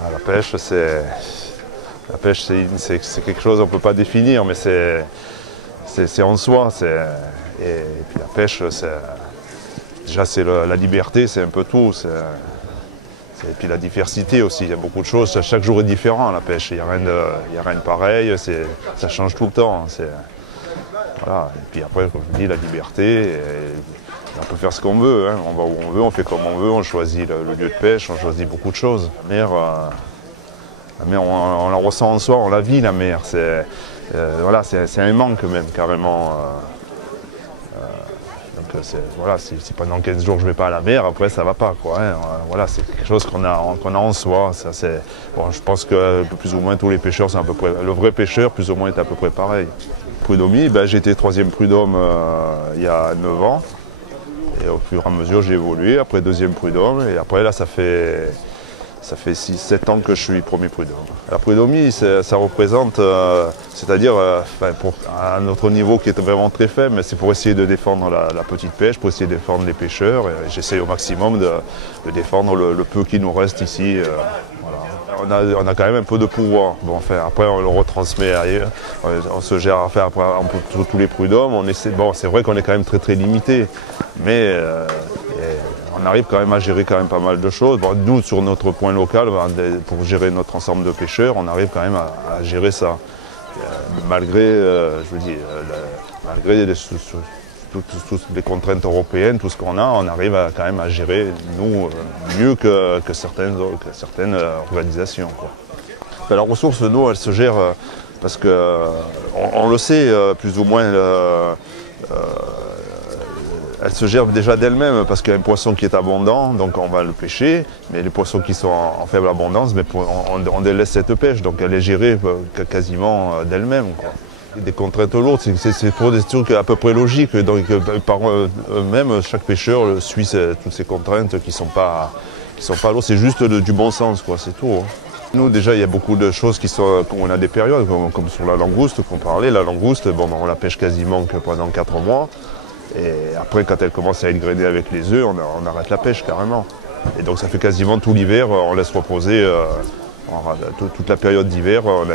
Ah, la pêche, c'est quelque chose qu'on ne peut pas définir, mais c'est en soi. Et puis la pêche, déjà c'est la liberté, c'est un peu tout. Et puis la diversité aussi, il y a beaucoup de choses. Chaque jour est différent à la pêche, il n'y a rien de pareil, ça change tout le temps. Voilà. Et puis après, comme je dis, la liberté. On peut faire ce qu'on veut, hein. On va où on veut, on fait comme on veut, on choisit le lieu de pêche, on choisit beaucoup de choses. La mer, on la ressent en soi, on la vit la mer. Voilà, c'est un manque même carrément. Donc voilà, si pendant 15 jours je ne vais pas à la mer, après ça ne va pas, quoi, hein. Voilà, c'est quelque chose qu'on a en soi. Bon, je pense que plus ou moins tous les pêcheurs sont à peu près. Le vrai pêcheur, plus ou moins, est à peu près pareil. Prud'homie, j'ai été 3e prud'homme il y a 9 ans. Et au fur et à mesure, j'ai évolué. Après 2e prud'homme. Et après, là, ça fait 6-7 ans que je suis 1er prud'homme. La prud'homie, ça représente, c'est-à-dire, à notre niveau qui est vraiment très faible, mais c'est pour essayer de défendre la petite pêche, pour essayer de défendre les pêcheurs. J'essaie au maximum de défendre le peu qui nous reste ici. Voilà. On a quand même un peu de pouvoir. Bon, enfin, après, on le retransmet ailleurs. On se gère à faire après, tous les prud'hommes. Bon, c'est vrai qu'on est quand même très très limité, mais on arrive quand même à gérer quand même pas mal de choses. Bon, nous, sur notre point local, pour gérer notre ensemble de pêcheurs, on arrive quand même à gérer ça. Malgré toutes les contraintes européennes, tout ce qu'on a, on arrive quand même à gérer, nous, mieux que certaines organisations, quoi. La ressource, nous, elle se gère parce qu'on le sait, plus ou moins, elle se gère déjà d'elle-même parce qu'il y a un poisson qui est abondant, donc on va le pêcher, mais les poissons qui sont en faible abondance, on délaisse cette pêche, donc elle est gérée quasiment d'elle-même, quoi. Des contraintes lourdes, c'est pour des trucs à peu près logiques, donc par eux-mêmes, chaque pêcheur suit toutes ces contraintes qui sont pas lourdes, c'est juste du bon sens, quoi, c'est tout, hein. Nous, déjà, il y a beaucoup de choses on a des périodes, comme sur la langouste qu'on parlait. La langouste, bon, on la pêche quasiment que pendant 4 mois. Et après, quand elle commence à être grainée avec les œufs, on arrête la pêche carrément. Et donc ça fait quasiment tout l'hiver, on laisse reposer. Toute la période d'hiver, on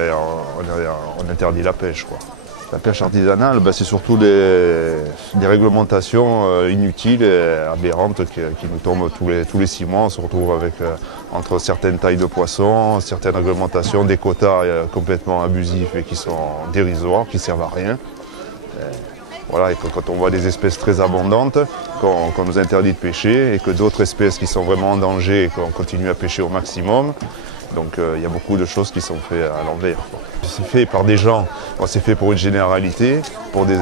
interdit la pêche, quoi. La pêche artisanale, c'est surtout des réglementations inutiles et aberrantes qui nous tombent tous les 6 mois. On se retrouve avec, entre certaines tailles de poissons, certaines réglementations, des quotas complètement abusifs et qui sont dérisoires, qui ne servent à rien. Voilà, et quand on voit des espèces très abondantes, qu'on nous interdit de pêcher, et que d'autres espèces qui sont vraiment en danger, et qu'on continue à pêcher au maximum. Donc il y a beaucoup de choses qui sont faites à l'envers. C'est fait par des gens, c'est fait pour une généralité, pour des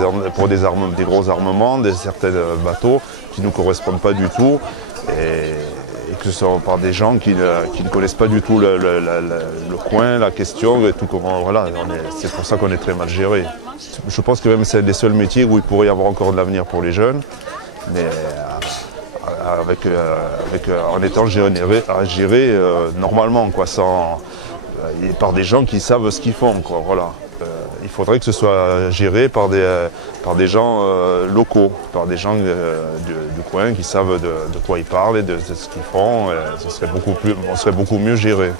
gros armements, certains bateaux qui ne nous correspondent pas du tout, et que ce soit par des gens qui ne connaissent pas du tout le coin, la question, et tout comment. Voilà, c'est pour ça qu'on est très mal géré. Je pense que même c'est un des seuls métiers où il pourrait y avoir encore de l'avenir pour les jeunes, mais en étant géré normalement, quoi, par des gens qui savent ce qu'ils font, quoi, voilà. Il faudrait que ce soit géré par des gens locaux, par des gens du coin qui savent de quoi ils parlent et de ce qu'ils font. On serait beaucoup mieux géré.